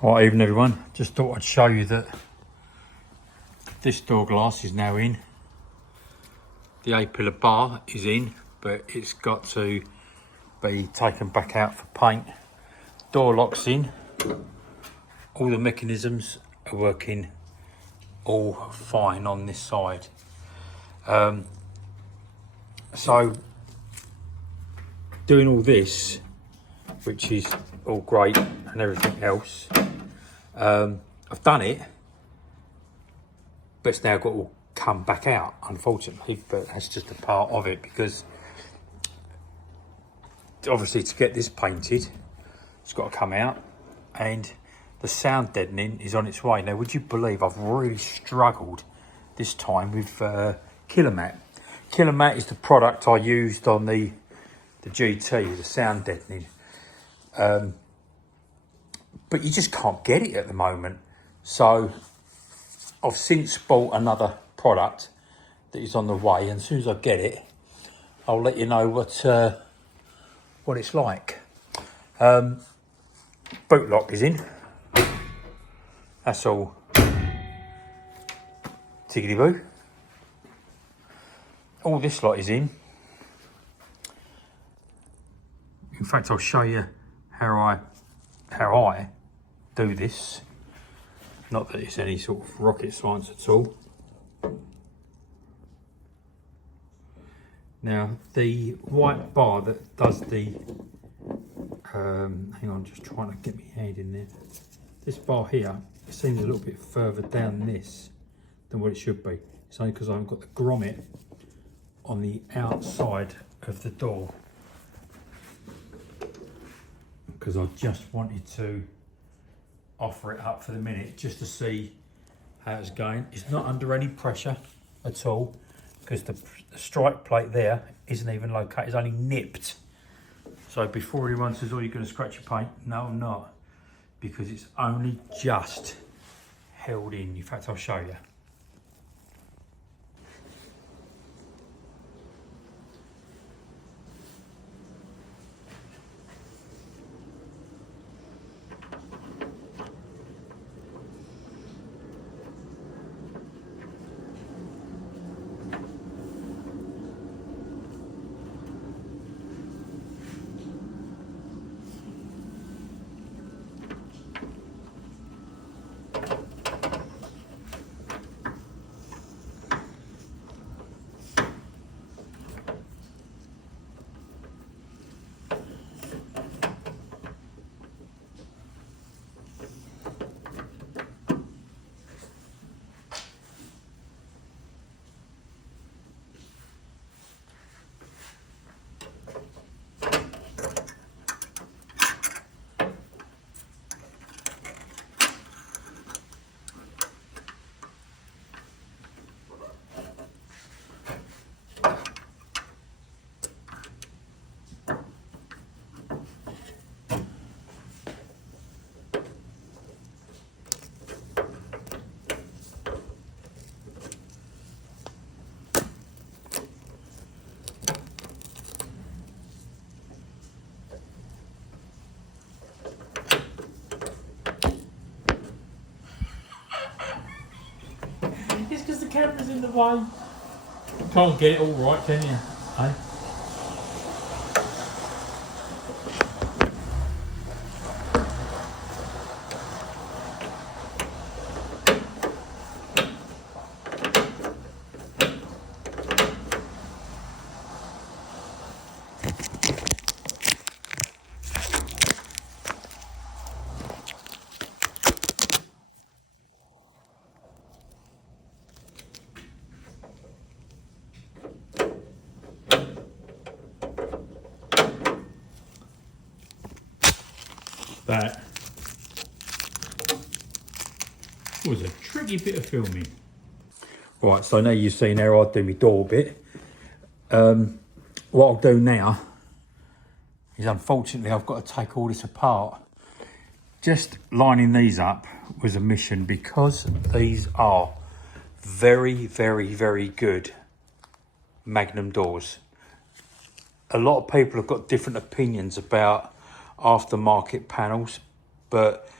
Right, evening everyone. Just thought I'd show you that this door glass is now in. The A-pillar bar is in, but it's got to be taken back out for paint. Door locks in. All the mechanisms are working all fine on this side. So doing all this, which is all great and everything else, I've done it, but it's now got to come back out, unfortunately, but that's just a part of it, because obviously to get this painted, it's got to come out, and the sound deadening is on its way. Now, would you believe I've really struggled this time with Killer Mat. Killer Mat is the product I used on the GT, the sound deadening. But you just can't get it at the moment. So I've since bought another product that is on the way, and as soon as I get it, I'll let you know what it's like. Boot lock is in. That's all tickety boo. All this lot is in. In fact, I'll show you how I do this. Not that it's any sort of rocket science at all. Now, the white bar that does the, hang on, just trying to get my head in there. This bar here, it seems a little bit further down this than what it should be. It's only because I haven't got the grommet on the outside of the door, because I just wanted to offer it up for the minute just to see how it's going. It's not under any pressure at all, because the strike plate there isn't even located, it's only nipped. So before anyone says, oh, you're going to scratch your paint, no, I'm not, because it's only just held in. In fact, I'll show you. It's because the camera's in the way. You can't get it all right, can you? Eh? That was a tricky bit of filming. Right, so now you've seen how I do my door bit. What I'll do now is, unfortunately, I've got to take all this apart. Just lining these up was a mission, because these are very, very, very good Magnum doors. A lot of people have got different opinions about aftermarket panels, but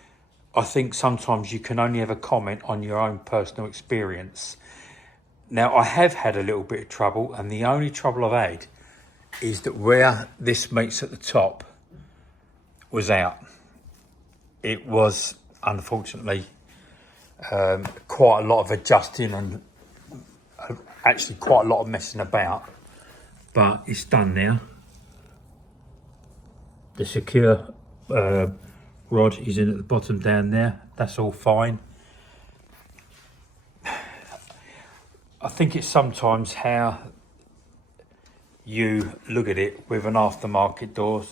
I think sometimes you can only have a comment on your own personal experience. Now, I have had a little bit of trouble, and the only trouble I've had is that where this meets at the top was out. It was, unfortunately, quite a lot of adjusting and actually quite a lot of messing about. But it's done now. The secure rod is in at the bottom down there. That's all fine. I think it's sometimes how you look at it with an aftermarket door.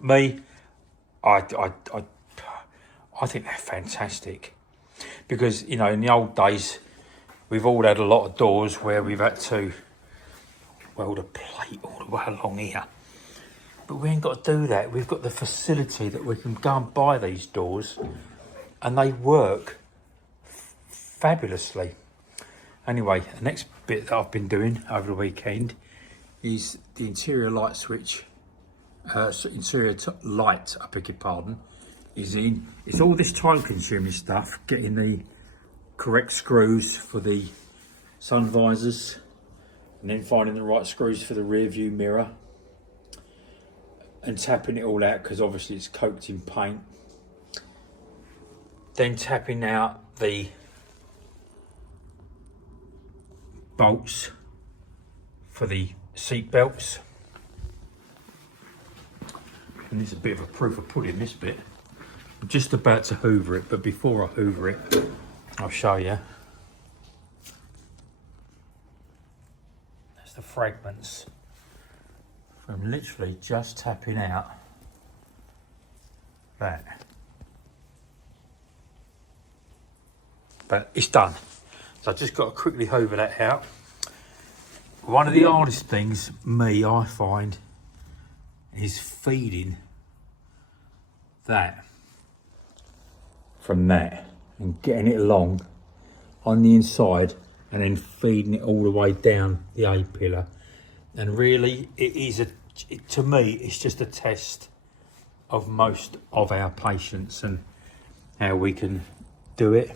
Me, I think they're fantastic, because you know, in the old days we've all had a lot of doors where we've had to weld a plate all the way along here, but we ain't got to do that. We've got the facility that we can go and buy these doors, and they work fabulously. Anyway, the next bit that I've been doing over the weekend is the interior light switch. Interior light, I beg your pardon, is in. It's all this time-consuming stuff, getting the correct screws for the sun visors, and then finding the right screws for the rear view mirror, and tapping it all out because obviously it's coated in paint. Then tapping out the bolts for the seat belts. And there's a bit of a proof of pudding, this bit. I'm just about to hoover it, but before I hoover it, I'll show you. That's the fragments from literally just tapping out that. But it's done. So I've just got to quickly hoover that out. One of the hardest things, I find, is feeding that from that and getting it along on the inside and then feeding it all the way down the A-pillar. And really, it is to me, it's just a test of most of our patience and how we can do it.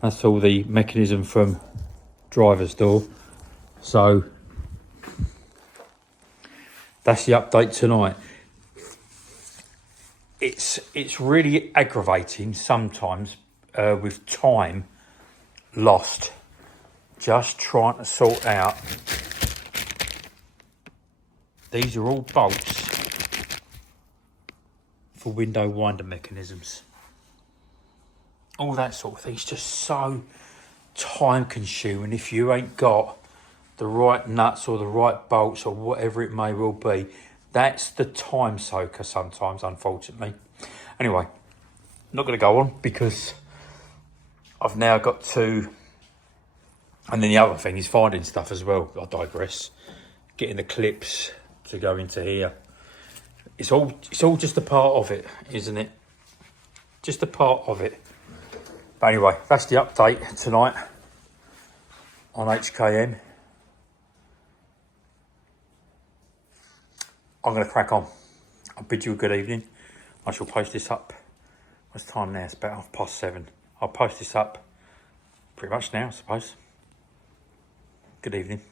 That's all the mechanism from driver's door. So that's the update tonight. It's really aggravating sometimes with time lost, just trying to sort out. These are all bolts for window winder mechanisms. All that sort of thing. It's just so time consuming if you ain't got the right nuts or the right bolts or whatever it may well be. That's the time soaker sometimes, unfortunately. Anyway, not going to go on because I've now got to, and then the other thing is finding stuff as well. I digress. Getting the clips to go into here. It's all just a part of it, isn't it? Just a part of it. But anyway, that's the update tonight on HKM. I'm going to crack on. I'll bid you a good evening. I shall post this up. What's the time now? It's about 7:30. I'll post this up pretty much now, I suppose. Good evening.